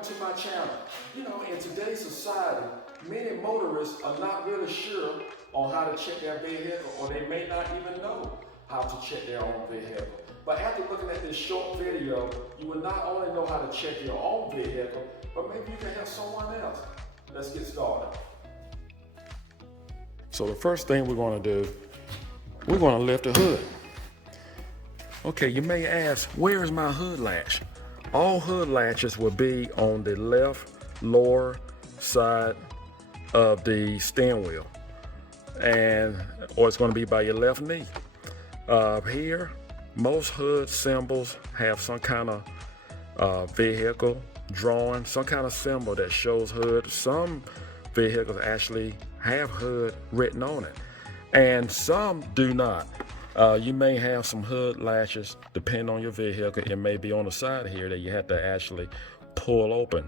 welcome to my channel. You know, in today's society, many motorists are not really sure on how to check their vehicle, or they may not even know how to check their own vehicle. But after looking at this short video, you will not only know how to check your own vehicle, but maybe you can help someone else. Let's get started. So the first thing we're going to do, we're going to lift the hood. Okay, you may ask, where is my hood latch? All hood latches will be on the left lower side of the steering wheel, or it's going to be by your left knee. Here, most hood symbols have some kind of vehicle drawing, some kind of symbol that shows hood. Some vehicles actually have hood written on it, and some do not. You may have some hood latches, depending on your vehicle. It may be on the side here that you have to actually pull open.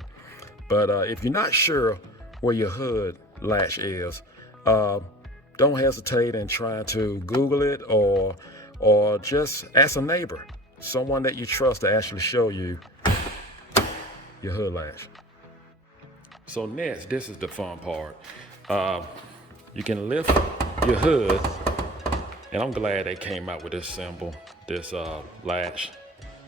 But if you're not sure where your hood latch is, don't hesitate in trying to Google it, or just ask a neighbor, someone that you trust, to actually show you your hood latch. So next, this is the fun part. You can lift your hood. And I'm glad they came out with this symbol, this latch.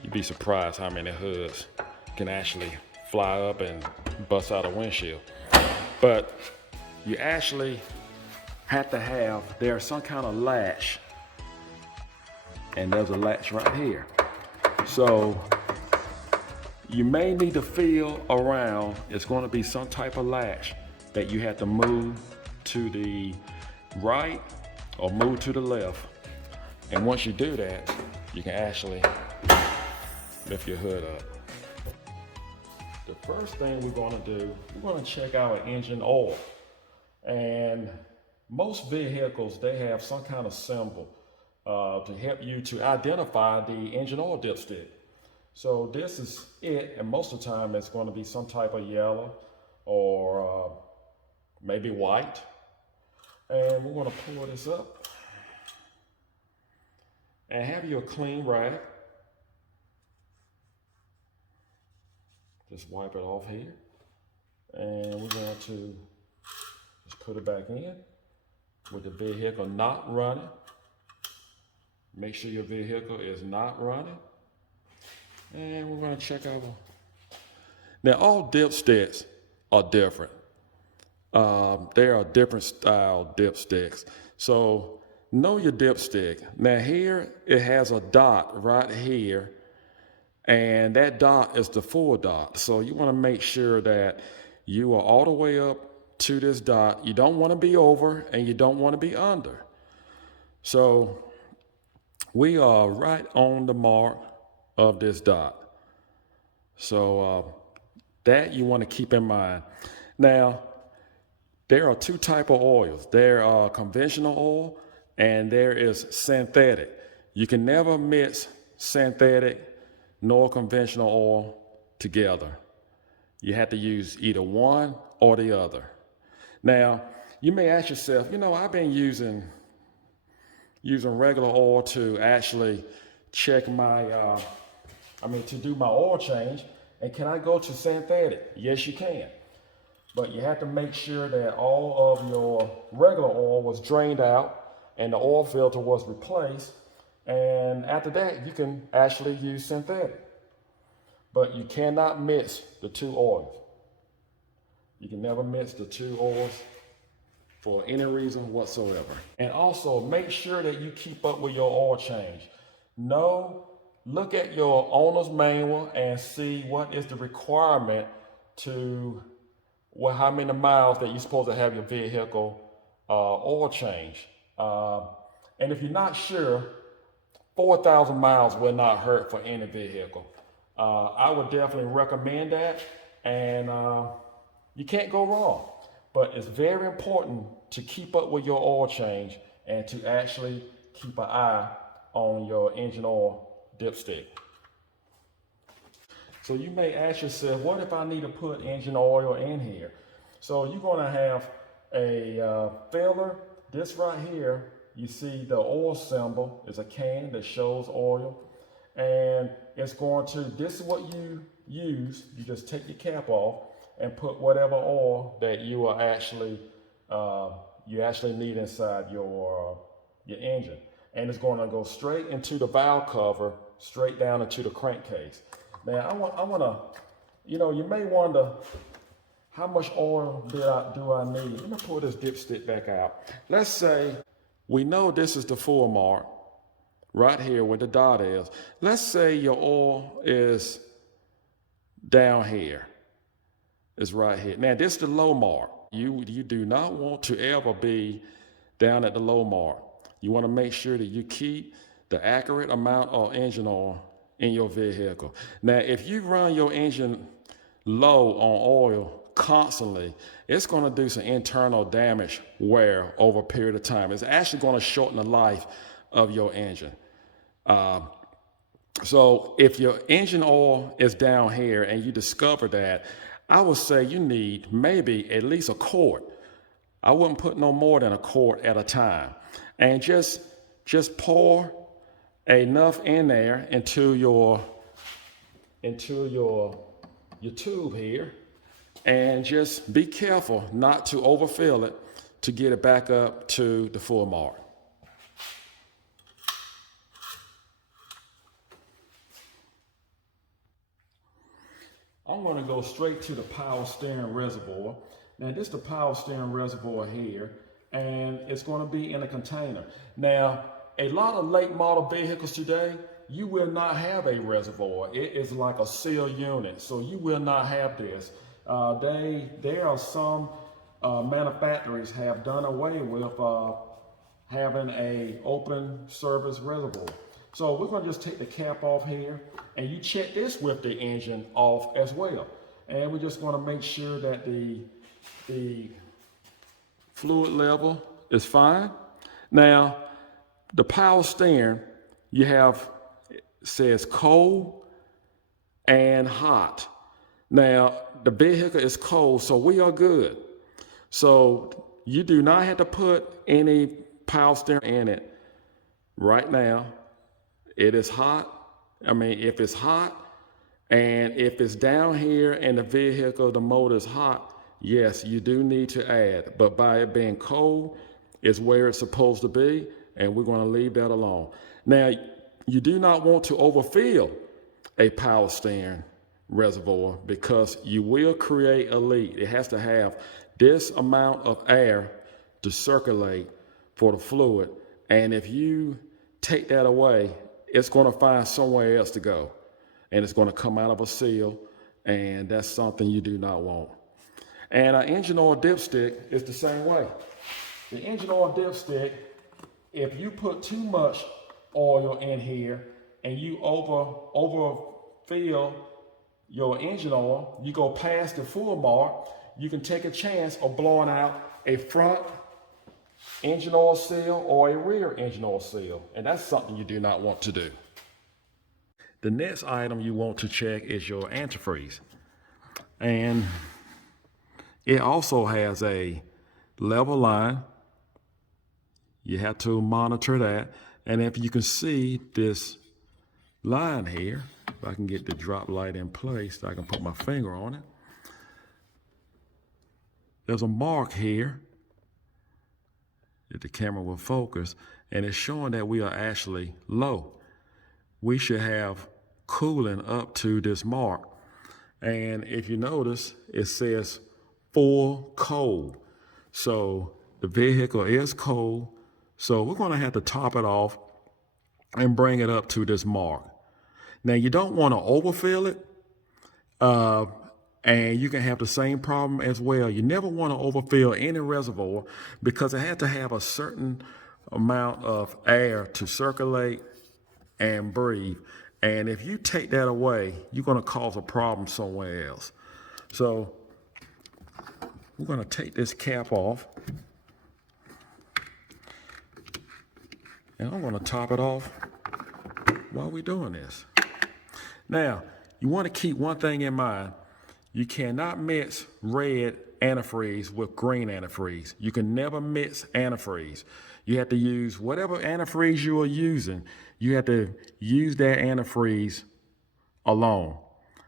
You'd be surprised how many hoods can actually fly up and bust out a windshield. But you actually have to have, there's some kind of latch, and there's a latch right here. So you may need to feel around. It's going to be some type of latch that you have to move to the right or move to the left, and once you do that, you can actually lift your hood up. The first thing we're going to do, we're going to check our engine oil. And most vehicles, they have some kind of symbol to help you to identify the engine oil dipstick. So this is it, and most of the time it's going to be some type of yellow or maybe white. And we're going to pull this up and have you a clean rag. Just wipe it off here, and we're going to just put it back in with the vehicle not running. Make sure your vehicle is not running, and we're going to check out. Now, all dipsticks are different. There are different style dipsticks. So know your dipstick. Now here, it has a dot right here, and that dot is the full dot. So you want to make sure that you are all the way up to this dot. You don't want to be over, and you don't want to be under. So we are right on the mark of this dot. So that you want to keep in mind. Now, there are two types of oils. There are conventional oil, and there is synthetic. You can never mix synthetic nor conventional oil together. You have to use either one or the other. Now, you may ask yourself, you know, I've been using regular oil to actually check to do my oil change, and can I go to synthetic? Yes, you can. But you have to make sure that all of your regular oil was drained out and the oil filter was replaced. And after that, you can actually use synthetic. But you cannot mix the two oils. You can never mix the two oils for any reason whatsoever. And also make sure that you keep up with your oil change. Look at your owner's manual and see what is the requirement to how many miles that you're supposed to have your vehicle oil change. And if you're not sure, 4,000 miles will not hurt for any vehicle. I would definitely recommend that, and you can't go wrong. But it's very important to keep up with your oil change and to actually keep an eye on your engine oil dipstick. So you may ask yourself, what if I need to put engine oil in here? So you're going to have a filler. This right here, you see the oil symbol is a can that shows oil. And it's going to, this is what you use. You just take your cap off and put whatever oil that you are actually, you actually need inside your engine. And it's going to go straight into the valve cover, straight down into the crankcase. Now, I want to, you know, you may wonder, how much oil do I need? Let me pull this dipstick back out. Let's say we know this is the full mark, right here where the dot is. Let's say your oil is down here. It's right here. Now, this is the low mark. You do not want to ever be down at the low mark. You want to make sure that you keep the accurate amount of engine oil in your vehicle. Now, if you run your engine low on oil constantly, it's going to do some internal damage wear over a period of time. It's actually going to shorten the life of your engine. So if your engine oil is down here and you discover that, I would say you need maybe at least a quart. I wouldn't put no more than a quart at a time. And just pour enough in there into your tube here, and just be careful not to overfill it to get it back up to the full mark. I'm going to go straight to the power steering reservoir. Now, this is the power steering reservoir here, and it's going to be in a container. Now, a lot of late model vehicles today, you will not have a reservoir. It is like a sealed unit, so you will not have this. There are some manufacturers have done away with having a open service reservoir. So we're going to just take the cap off here, and you check this with the engine off as well. And we're just going to make sure that the fluid level is fine. Now, the power steering, you have, it says cold and hot. Now, the vehicle is cold, so we are good. So you do not have to put any power steering in it right now. It is hot. I mean, if it's hot and if it's down here and the vehicle, the motor is hot, yes, you do need to add. But by it being cold is where it's supposed to be, and we're going to leave that alone. Now, you do not want to overfill a power steering reservoir because you will create a leak. It has to have this amount of air to circulate for the fluid. And if you take that away, it's going to find somewhere else to go. And it's going to come out of a seal, and that's something you do not want. And an engine oil dipstick is the same way. The engine oil dipstick, if you put too much oil in here and you overfill your engine oil, you go past the full mark, you can take a chance of blowing out a front engine oil seal or a rear engine oil seal. And that's something you do not want to do. The next item you want to check is your antifreeze. And it also has a level line. You have to monitor that. And if you can see this line here, if I can get the drop light in place, I can put my finger on it. There's a mark here that the camera will focus, and it's showing that we are actually low. We should have cooling up to this mark. And if you notice, it says full cold. So the vehicle is cold. So we're going to have to top it off and bring it up to this mark. Now, you don't want to overfill it. And you can have the same problem as well. You never want to overfill any reservoir because it has to have a certain amount of air to circulate and breathe. And if you take that away, you're going to cause a problem somewhere else. So we're going to take this cap off. And I'm going to top it off while we're doing this. Now, you want to keep one thing in mind. You cannot mix red antifreeze with green antifreeze. You can never mix antifreeze. You have to use whatever antifreeze you are using. You have to use that antifreeze alone.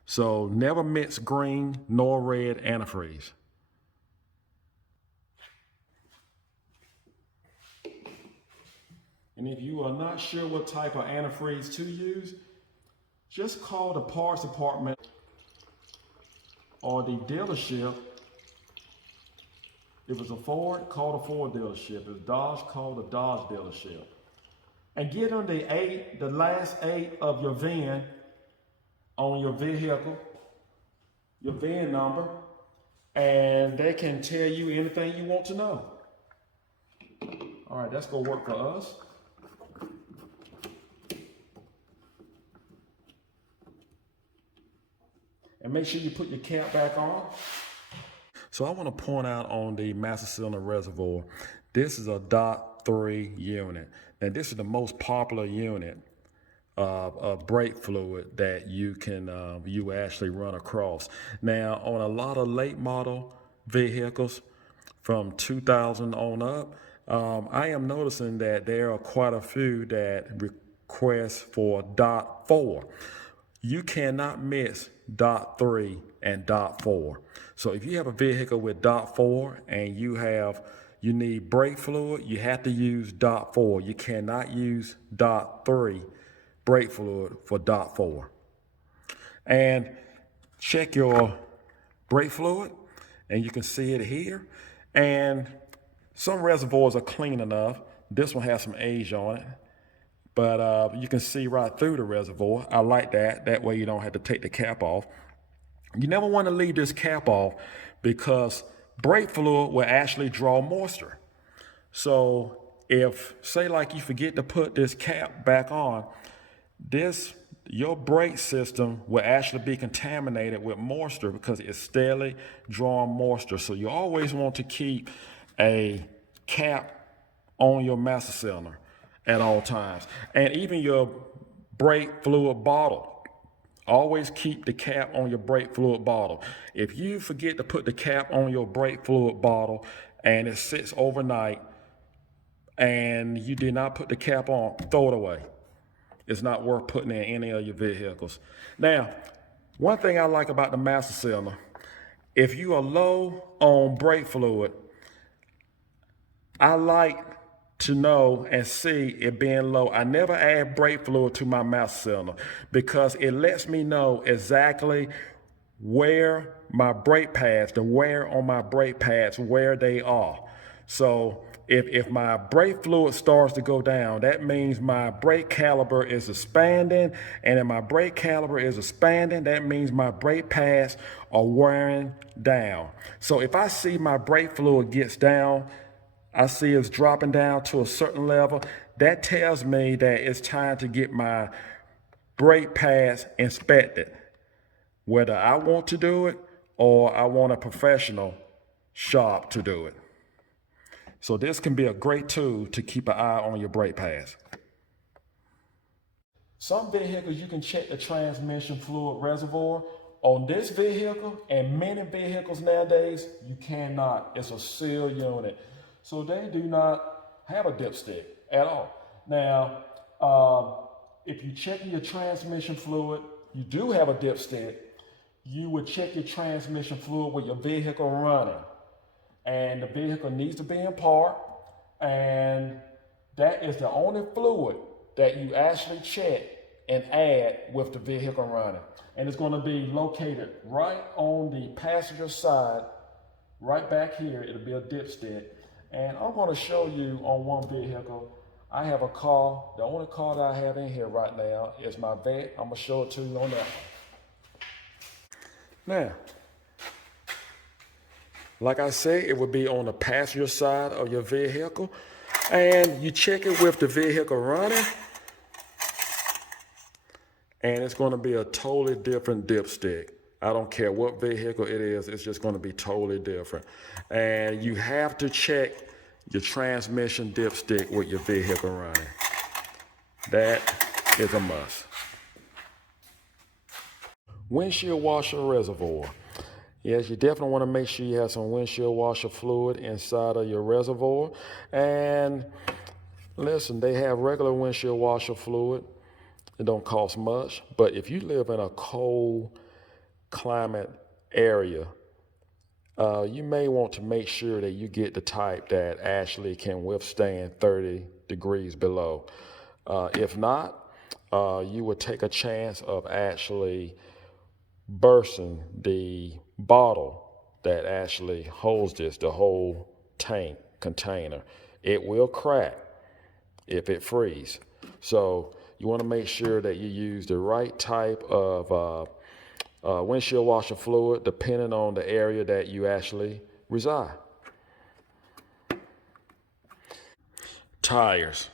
So never mix green nor red antifreeze. And if you are not sure what type of antifreeze to use, just call the parts department or the dealership. If it's a Ford, call the Ford dealership. If it's Dodge, call the Dodge dealership. And get them the last 8 of your VIN on your vehicle, your VIN number, and they can tell you anything you want to know. All right, that's gonna work for us. And make sure you put your cap back on. So I want to point out on the master cylinder reservoir, this is a .3 unit. And this is the most popular unit of brake fluid that you can you actually run across. Now on a lot of late model vehicles from 2000 on up, I am noticing that there are quite a few that request for .4. You cannot miss .3 and .4. So if you have a vehicle with .4 and you need brake fluid, you have to use .4. You cannot use .3 brake fluid for .4. And check your brake fluid, and you can see it here. And some reservoirs are clean enough. This one has some age on it, but you can see right through the reservoir. I like that. That way you don't have to take the cap off. You never want to leave this cap off because brake fluid will actually draw moisture. So if, say like you forget to put this cap back on, your brake system will actually be contaminated with moisture because it's steadily drawing moisture. So you always want to keep a cap on your master cylinder at all times. And even your brake fluid bottle. Always keep the cap on your brake fluid bottle. If you forget to put the cap on your brake fluid bottle and it sits overnight and you did not put the cap on, throw it away. It's not worth putting in any of your vehicles. Now, one thing I like about the master cylinder, if you are low on brake fluid, I like to know and see it being low. I never add brake fluid to my master cylinder because it lets me know exactly where my brake pads, the wear on my brake pads, where they are. So if my brake fluid starts to go down, that means my brake caliper is expanding. And if my brake caliper is expanding, that means my brake pads are wearing down. So if I see my brake fluid gets down, I see it's dropping down to a certain level, that tells me that it's time to get my brake pads inspected. Whether I want to do it or I want a professional shop to do it. So this can be a great tool to keep an eye on your brake pads. Some vehicles you can check the transmission fluid reservoir. On this vehicle and many vehicles nowadays, you cannot. It's a sealed unit. So they do not have a dipstick at all. Now, if you check your transmission fluid, you do have a dipstick, you would check your transmission fluid with your vehicle running. And the vehicle needs to be in park, and that is the only fluid that you actually check and add with the vehicle running. And it's going to be located right on the passenger side, right back here. It'll be a dipstick. And I'm going to show you on one vehicle. I have a car. The only car that I have in here right now is my Vet. I'm going to show it to you on that one. Now, like I said, it would be on the passenger side of your vehicle. And you check it with the vehicle running. And it's going to be a totally different dipstick. I don't care what vehicle it is, it's just going to be totally different. And you have to check your transmission dipstick with your vehicle running. That is a must. Windshield washer reservoir. Yes, you definitely want to make sure you have some windshield washer fluid inside of your reservoir. And listen, they have regular windshield washer fluid. It don't cost much, but if you live in a cold climate area, you may want to make sure that you get the type that actually can withstand 30 degrees below. If not, you would take a chance of actually bursting the bottle that actually holds this, the whole tank container. It will crack if it freezes. So you want to make sure that you use the right type of windshield washer fluid depending on the area that you actually reside. Tires.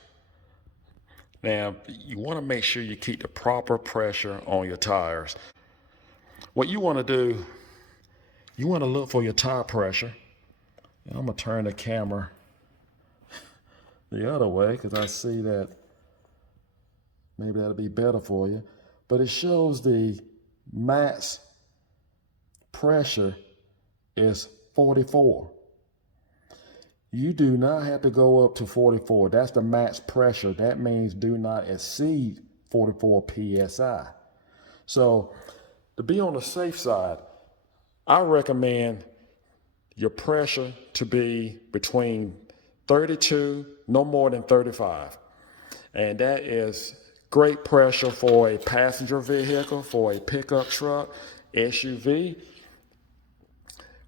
Now, you want to make sure you keep the proper pressure on your tires. What you want to do, you want to look for your tire pressure. And I'm going to turn the camera the other way because I see that maybe that'll be better for you. But it shows the max pressure is 44. You do not have to go up to 44. That's the max pressure. That means do not exceed 44 psi. So to be on the safe side, I recommend your pressure to be between 32, no more than 35. And that is great pressure for a passenger vehicle, for a pickup truck, SUV,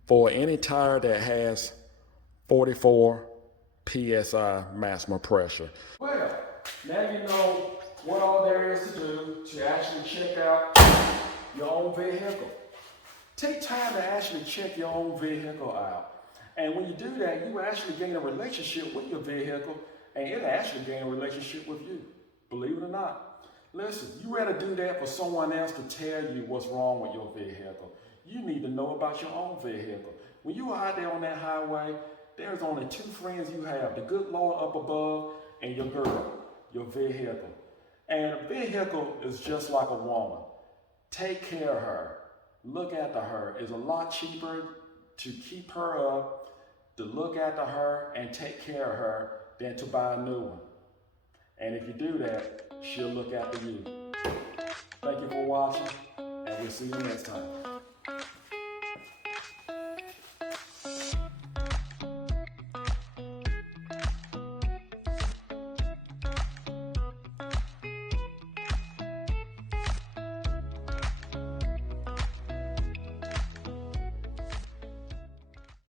for any tire that has 44 psi maximum pressure. Well, now you know what all there is to do to actually check out your own vehicle. Take time to actually check your own vehicle out. And when you do that, you actually gain a relationship with your vehicle, and it'll actually gain a relationship with you, believe it or not. Listen, you rather do that for someone else to tell you what's wrong with your vehicle. You need to know about your own vehicle. When you are out there on that highway, there's only two friends you have, the good Lord up above and your girl, your vehicle. And a vehicle is just like a woman. Take care of her. Look after her. It's a lot cheaper to keep her up, to look after her and take care of her than to buy a new one. And if you do that, she'll look after you. Thank you for watching, and we'll see you next time.